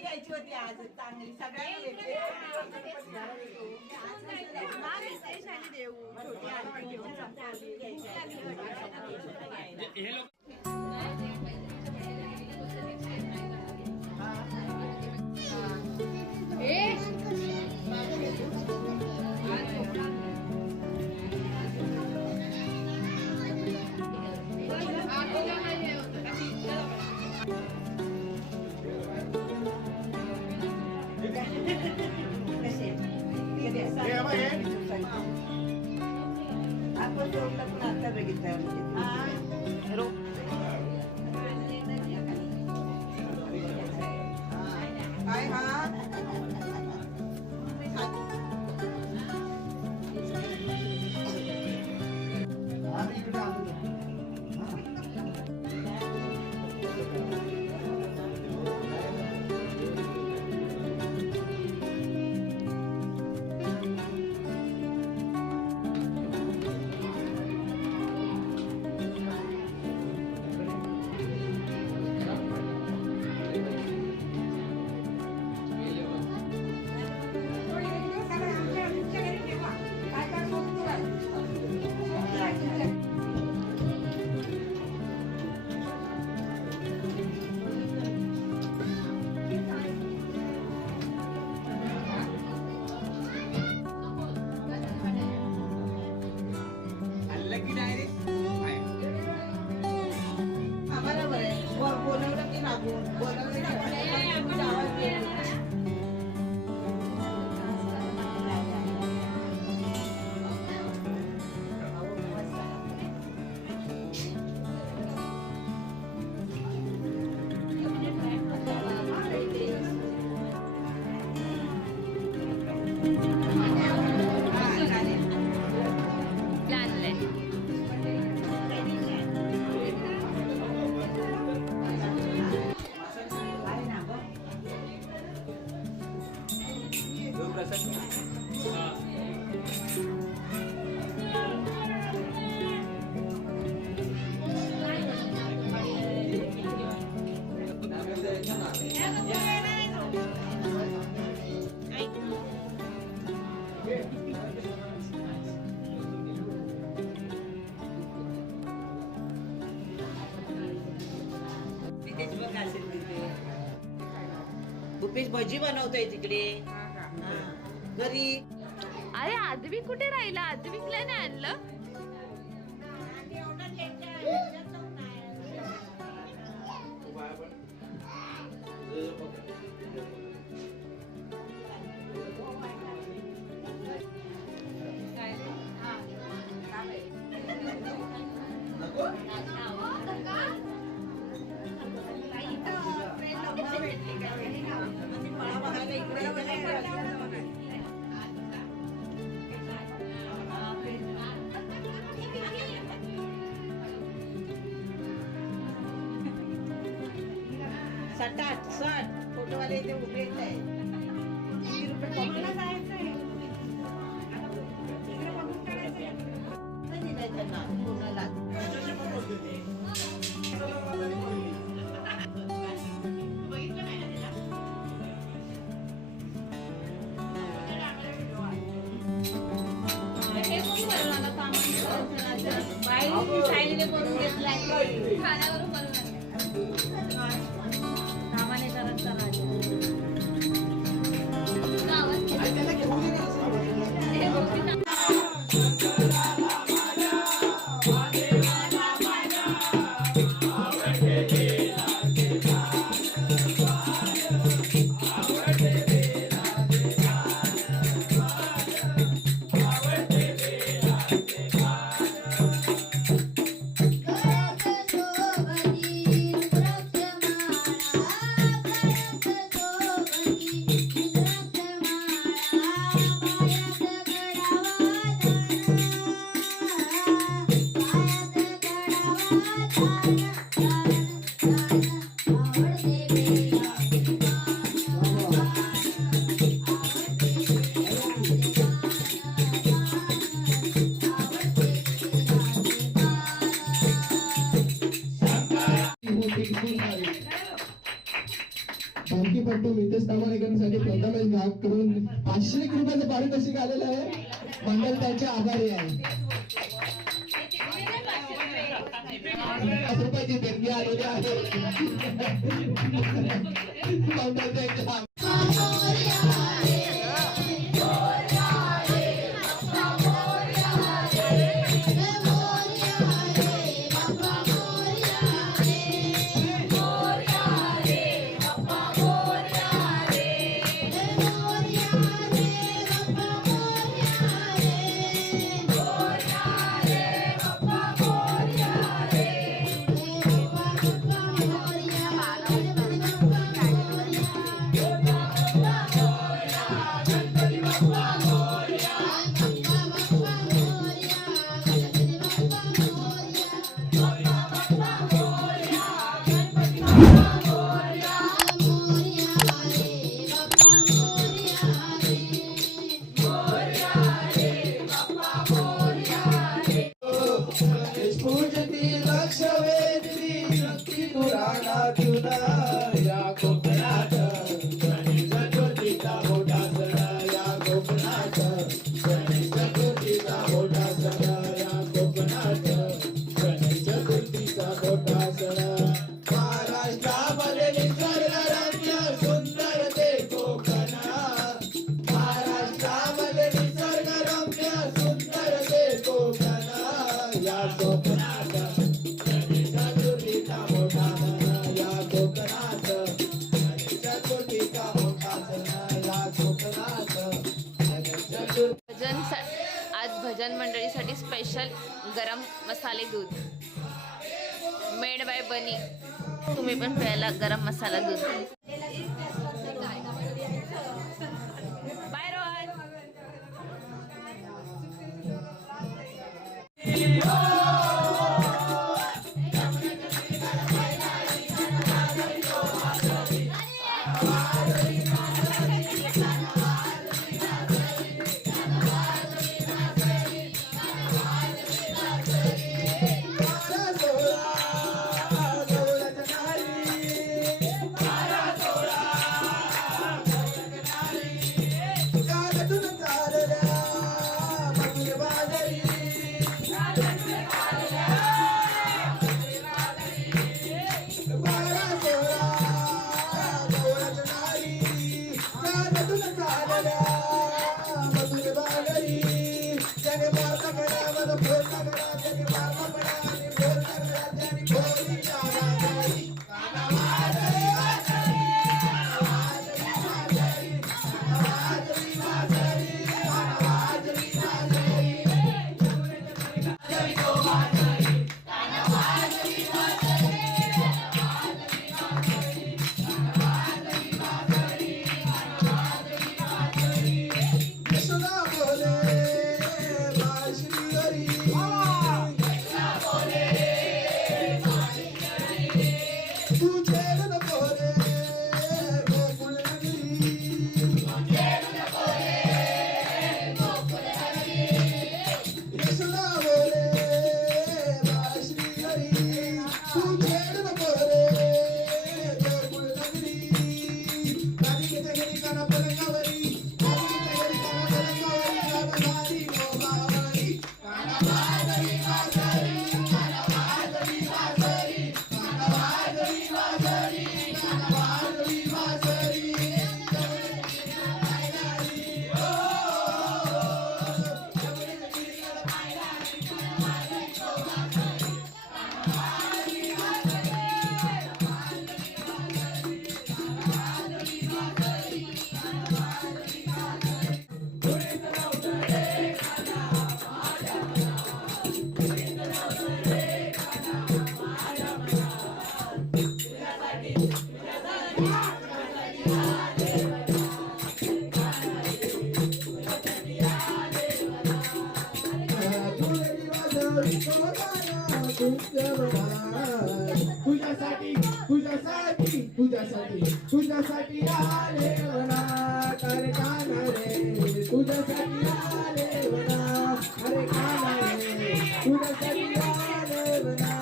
घ्यायची होती आज चांगली सगळ्यांना आपण आता बघितलं भूपेश भजी बनवतोय तिकडे घरी. अरे आदवी कुठे राहिला? आदवीला नाही आणलं? साठ फोटोवाले इथे उभे आहे. खाण्यावरून करून बांकीपट्टू मितेश तांबारेकरांसाठी प्रथमच भाग करून 500 रुपयाचं पारितोषिक आलेलं आहे. मंडळ त्यांचे आभारी आहे. 5 रुपयाची देणगी आलेली आहे. मंडळ त्यांचे भजन मंडळीसाठी स्पेशल गरम मसाले दूध मेड बाय बनी. तुम्ही पण प्यायला गरम मसाला दूध. बाय रोहन. तुझ्यासाठी तुझ्यासाठी तुझ्यासाठी तुझ्यासाठी आले म्हणा अरे काना रे तुझ्यासाठी आले म्हणा अरे काना रे तुझ्यासाठी आले म्हणा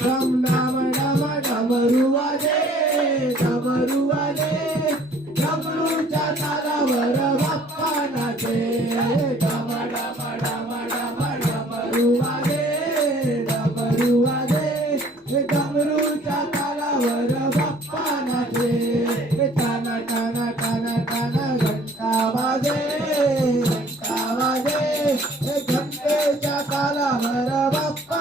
डम डम डम डमरुवाजे डमरुवाजे डमरूच्या तालावर बाप्पा नाचे डम डम डम डम डमरुवाजे डमरुवाजे डमरूच्या तालावर बाप्पा नाचे टाना टाना टाना टाना घंटा वाजे घंटेच्या तालावर बाप्पा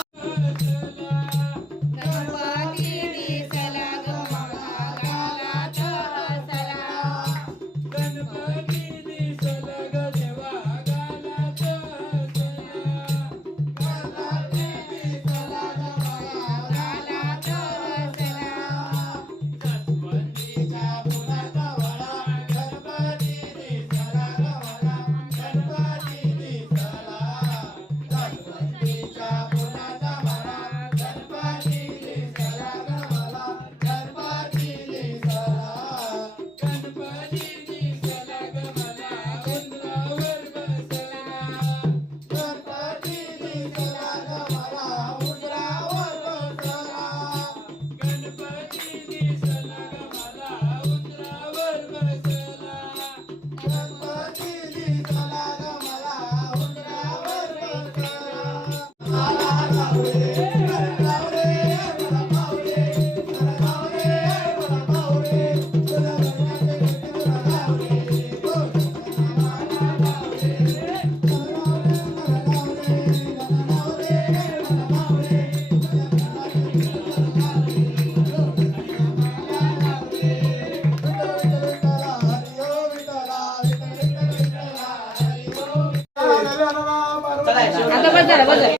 आता बस झालं बस झालं.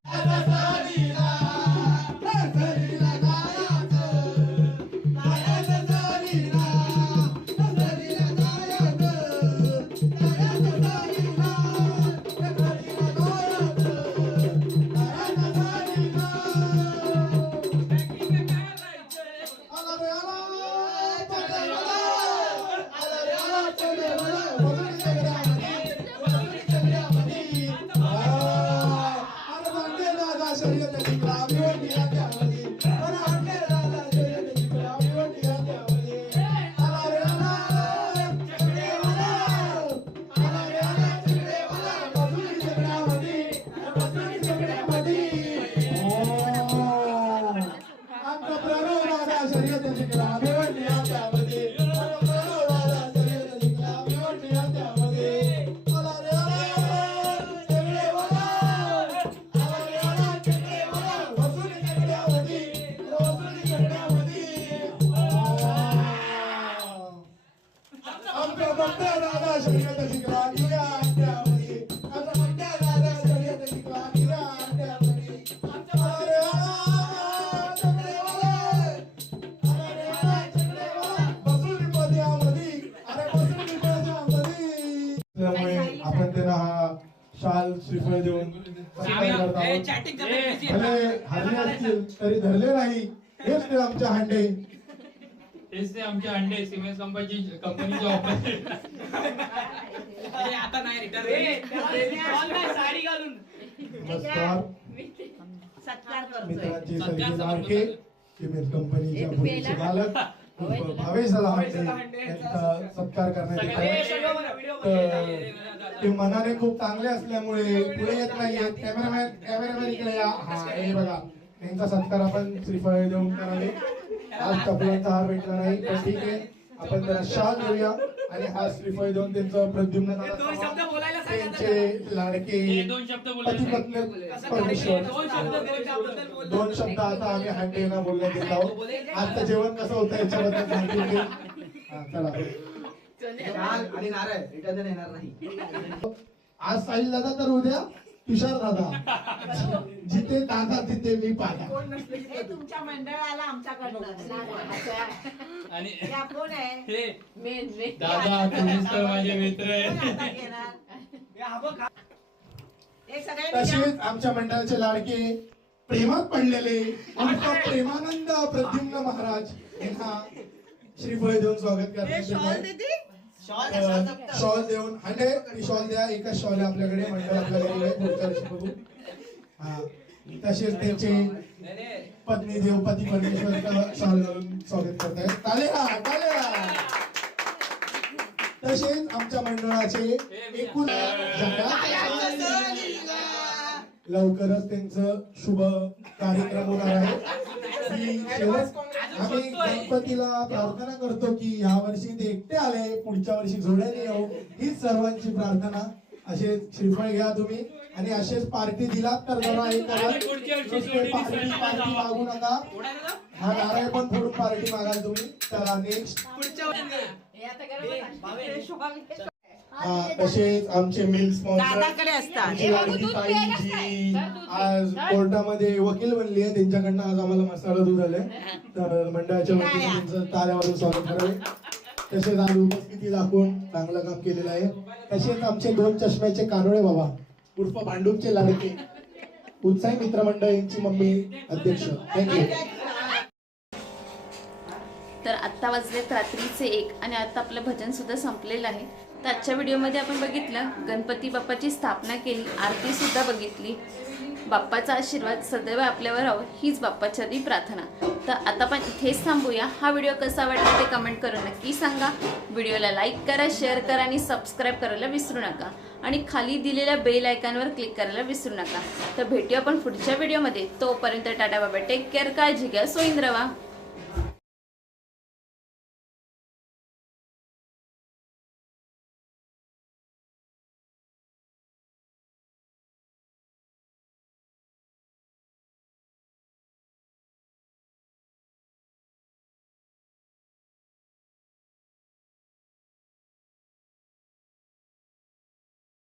त्यामुळे आपण त्यांना हा शाल श्रीफळ देऊन सत्कार करत आहोत. भले हरले असतील तरी धरले नाही. हेच ते आमचे हांडे. तेच ते आमचे अंडे सिमेंट कंपनीचे ऑफर. आता नाही नमस्कार. सत्कार करतोय. मित्रांचे सर्व लाडके सिमेंट कंपनीच्या पूर्वीचे मालक भावेश दादा हांडे यांचा सत्कार करण्यात येत आहे. ते मनाने खूप चांगले असल्यामुळे पुढे येत नाहीयेत. कॅमेरामॅन इकडे या. हा हे बघा, त्यांचा सत्कार आपण श्रीफळ देऊन करावे. आज चपलांचा हार भेटला नाही, पण ठीक आहे, आपण जरा शाल देऊया आणि हा श्रीफळ देऊन त्यांचं प्रद्युम्न त्यांचे लाडके पती पत्नी परमेश्वर 2 शब्द आता आम्ही हांडेना बोलण्यात येत आहोत. आजचं जेवण कसं होतं याच्याबद्दल सांगतील ते. हा, चला. आणि नारळ रिटर्न येणार नाही. आज साहिल दादा तर उद्या तुषार दादा. जिथे दादा तिथे मी पादा. हे तुमच्या मंडळाला आमच्याकडनं. आणि या कोण आहे? हे दादा तुम्हीच तर माझे मित्र आहे. कोण आता घेणार? हे सगळ्यांनी तसेच आमच्या मंडळाचे लाडके प्रेमात पडलेले आमचा प्रेमानंद प्रद्युम्न महाराज यांना श्रीफळ देऊन स्वागत करण्यात शॉल देऊन हांडे ही शॉल द्या. एका शॉल आपल्याकडे मंडळ आपल्याकडे आहे. पुढच्या वर्षी बघू. हा, तसेच त्यांचे पत्नी देव पती परमेश्वरचा शॉल घालून स्वागत करतायत. टाळ्या टाळ्या. तसेच आमच्या मंडळाचे एकूण लवकरच त्यांचं शुभ कार्यक्रम होणार आहे. की शेवट आम्ही गणपतीला प्रार्थना करतो की या वर्षी ते एकटे आले, पुढच्या वर्षी जोड्याने येऊ, हीच सर्वांची प्रार्थना. असे श्रीफळ घ्या तुम्ही आणि असेच पार्टी दिलात तर जरा हे करा. पार्टी मागू नका. हा नारळ पण फोडून पार्टी मागाल तुम्ही. चला नेक्स्ट. तसेच आमचे मिल्क दादाकडे असतात. जी आज कोर्टामध्ये वकील बनली आहे, त्यांच्याकडनं आज आम्हाला मसाला दूध आलंय. तर मंडळाच्या वतीने त्यांचं टाळ्यावरून स्वागत करावे. तसेच आज उपस्थिती दाखवून चांगलं काम केलेलं आहे. तसेच आमचे 2 चष्म्याचे कानोळे बाबा उर्फ भांडूपचे लाडके उत्साही मित्रमंडळ यांची मम्मी अध्यक्ष. थँक्यू. तर आत्ता वाजलेत रात्रीचे 1 आणि आता आपलं भजन सुद्धा संपलेलं आहे. तर आजच्या व्हिडिओमध्ये आपण बघितलं गणपती बाप्पाची स्थापना केली, आरती सुद्धा बघितली. बाप्पाचा आशीर्वाद सदैव आपल्यावर राहो हीच बाप्पाच्या आधी प्रार्थना. तर आता आपण इथेच थांबूया. हा व्हिडिओ कसा वाटला ते कमेंट करून नक्की सांगा. व्हिडिओला लाईक करा, शेअर करा आणि सबस्क्राईब करायला विसरू नका. आणि खाली दिलेल्या बेल आयकॉनवर क्लिक करायला विसरू नका. तर भेटूया आपण पुढच्या व्हिडिओमध्ये. तोपर्यंत टाटा बाबा, टेक केअर, काळजी घ्या, सोईंद्रवा.